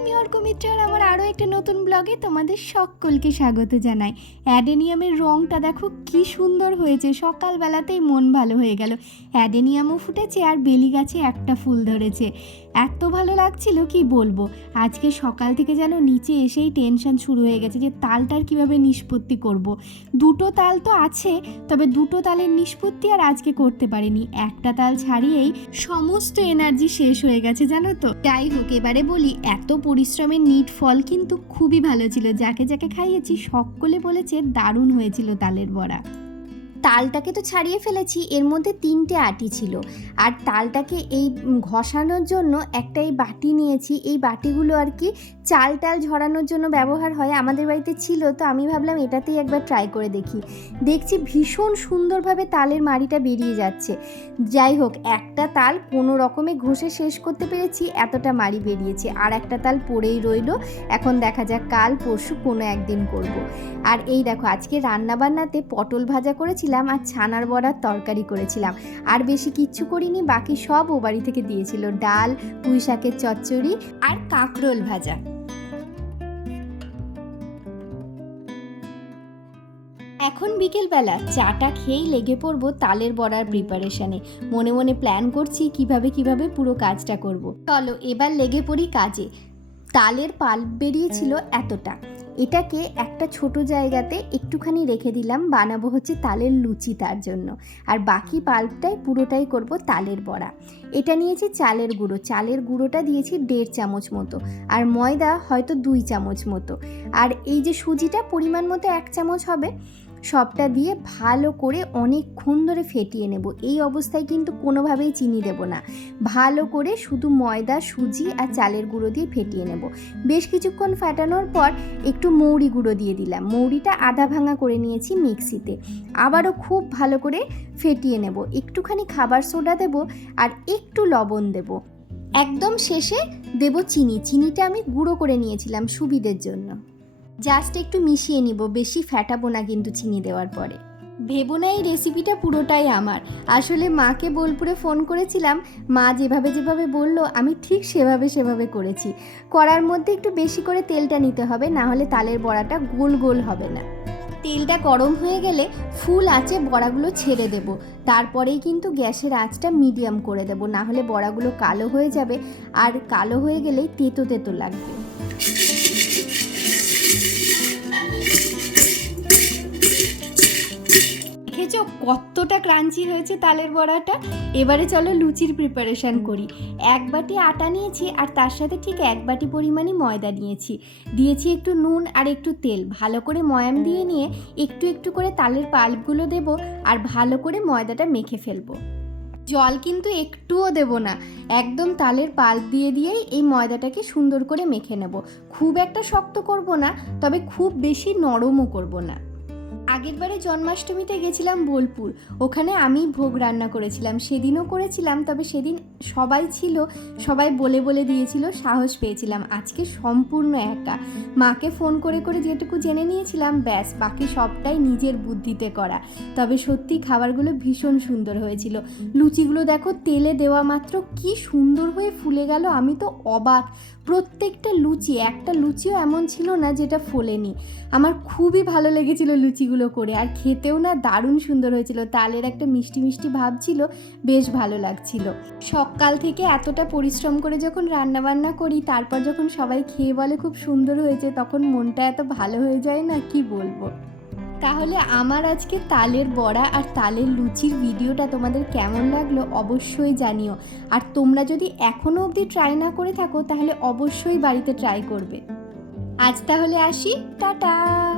আমি অর্ক আমার আরও একটা নতুন ব্লগে তোমাদের সকলকে স্বাগত জানাই। অ্যাডেনিয়ামের রঙটা দেখো কি সুন্দর হয়েছে। সকালবেলাতেই মন ভালো হয়ে গেল। অ্যাডেনিয়ামও ফুটেছে আর বেলি গাছে একটা ফুল ধরেছে। এত ভালো লাগছিল, কি বলব? আজকে সকাল থেকে যেন নিচে এসেই টেনশন শুরু হয়ে গেছে যে তালটার কীভাবে নিষ্পত্তি করব। দুটো তাল তো আছে, তবে দুটো তালের নিষ্পত্তি আর আজকে করতে পারিনি। একটা তাল ছাড়িয়েই সমস্ত এনার্জি শেষ হয়ে গেছে, জানো তো? যাই হোক, এবারে বলি, এত পরিশ্রমের নিট ফল কিন্তু খুবই ভালো ছিল। যাকে যাকে খাইয়েছি, সকলে বলেছে দারুণ হয়েছিল তালের বড়া। তালটাকে তো ছাড়িয়ে ফেলেছি, এর মধ্যে তিনটে আটি ছিল। আর তালটাকে এই ঘষানোর জন্য একটা এই বাটি নিয়েছি, এই বাটিগুলো আর কি চাল টাল ঝরানোর জন্য ব্যবহার হয়, আমাদের বাড়িতে ছিল, তো আমি ভাবলাম এটাতেই একবার ট্রাই করে দেখি। দেখছি ভীষণ সুন্দরভাবে তালের মাড়িটা বেরিয়ে যাচ্ছে। যাই হোক, একটা তাল কোনো রকমে ঘষে শেষ করতে পেরেছি, এতটা মাড়ি বেরিয়েছে। আর একটা তাল পড়েই রইল, এখন দেখা যাক কাল পরশু কোনো একদিন করব। আর এই দেখো, আজকে রান্নাবান্নাতে পটল ভাজা করেছিলাম আর ছানার বড়ার তরকারি করেছিলাম। আর বেশি কিচ্ছু করিনি, বাকি সব ও বাড়ি থেকে দিয়েছিল। ডাল পুঁই শাকের চচ্চড়ি আর কাঁকরোল ভাজা। এখন বিকেলবেলা চাটা খেয়েই লেগে পড়ব তালের বড়ার প্রিপারেশনে মনে মনে প্ল্যান করছি কীভাবে কীভাবে পুরো কাজটা করব। চলো, এবার লেগে পড়ি কাজে। তালের পাল্প বেরিয়েছিল এতটা। এটাকে একটা ছোট জায়গাতে একটুখানি রেখে দিলাম, বানাবো হচ্ছে তালের লুচি তার জন্য। আর বাকি পাল্পটাই পুরোটাই করব তালের বড়া। এটা নিয়েছি চালের গুঁড়ো। চালের গুঁড়োটা দিয়েছি দেড় চামচ মতো। আর ময়দা হয়তো দুই চামচ মতো। আর এই যে সুজিটা পরিমাণ মতো এক চামচ হবে সবটা দিয়ে ভালো করে অনেকক্ষণ ধরে ফেটিয়ে নেব। এই অবস্থায় কিন্তু কোনোভাবেই চিনি দেব না। ভালো করে শুধু ময়দা, সুজি আর চালের গুঁড়ো দিয়ে ফেটিয়ে নেব। বেশ কিছুক্ষণ ফাটানোর পর একটু মৌরি গুঁড়ো দিয়ে দিলাম। মৌরিটা আধা ভাঙা করে নিয়েছি মিক্সিতে। আবারও খুব ভালো করে ফেটিয়ে নেব। একটুখানি খাবার সোডা দেব আর একটু লবণ দেব। একদম শেষে দেব চিনি। চিনিটা আমি গুঁড়ো করে নিয়েছিলাম সুবিধের জন্য। জাস্ট একটু মিশিয়ে নিব, বেশি ফ্যাটাবো না কিন্তু চিনি দেওয়ার পরে। ভেবো না এই রেসিপিটা পুরোটাই আমার। আসলে মাকে বোলপুরে ফোন করেছিলাম, মা যেভাবে যেভাবে বলল, আমি ঠিক সেভাবে সেভাবে করেছি। করার মধ্যে একটু বেশি করে তেলটা নিতে হবে, না হলে তালের বড়াটা গোল গোল হবে না। তেলটা গরম হয়ে গেলে ফুল আঁচে বড়াগুলো ছেড়ে দেব। তারপরেই কিন্তু গ্যাসের আঁচটা মিডিয়াম করে দেব, না হলে বড়াগুলো কালো হয়ে যাবে। আর কালো হয়ে গেলেই তেতো তেতো লাগবে। কতটা ক্রাঞ্চি হয়েছে তালের বড়াটা? এবারে চলো লুচির প্রিপারেশন করি। এক বাটি আটা নিয়েছি আর তার সাথে ঠিক এক বাটি পরিমাণই ময়দা নিয়েছি। দিয়েছি একটু নুন আর একটু তেল। ভালো করে ময়াম দিয়ে নিয়ে একটু একটু করে তালের পাল্পগুলো দেব আর ভালো করে ময়দাটা মেখে ফেলব। জল কিন্তু একটুও দেব না। একদম তালের পাল্প দিয়ে দিয়েই এই ময়দাটাকে সুন্দর করে মেখে নেব। খুব একটা শক্ত করব না, তবে খুব বেশি নরমও করব না। আগেরবারে জন্মাষ্টমীতে গেছিলাম বোলপুর। ওখানে আমি ভোগ রান্না করেছিলাম। সেদিনও করেছিলাম, তবে সেদিন সবাই ছিল, সবাই বলে বলে দিয়েছিল, সাহস পেয়েছিলাম। আজকে সম্পূর্ণ একা। মাকে ফোন করে করে যেটুকু জেনে নিয়েছিলাম, ব্যাস, বাকি সবটাই নিজের বুদ্ধিতে করা। তবে সত্যি খাবারগুলো ভীষণ সুন্দর হয়েছিল। লুচিগুলো দেখো, তেলে দেওয়া মাত্র কি সুন্দর হয়ে ফুলে গেল, আমি তো অবাক। প্রত্যেকটা লুচি, একটা লুচিও এমন ছিল না যেটা ফোলেনি। আমার খুবই ভালো লেগেছিল লুচিগুলো করে আর খেতেও না দারুণ সুন্দর হয়েছিল। তালের একটা মিষ্টি মিষ্টি ভাব ছিল, বেশ ভালো লাগছিল। সকাল থেকে এতটা পরিশ্রম করে যখন রান্নাবান্না করি, তারপর যখন সবাই খেয়ে বলে খুব সুন্দর হয়েছে, তখন মনটা এত ভালো হয়ে যায় না, কি বলব? তাহলে আমার আজকে তালের বড়া আর তালের লুচির ভিডিওটা তোমাদের কেমন লাগল অবশ্যই জানিও। আর তোমরা যদি এখনও অবধি ট্রাই না করে থাকো, তাহলে অবশ্যই বাড়িতে ট্রাই করবে। আজ তাহলে আসি, টাটা!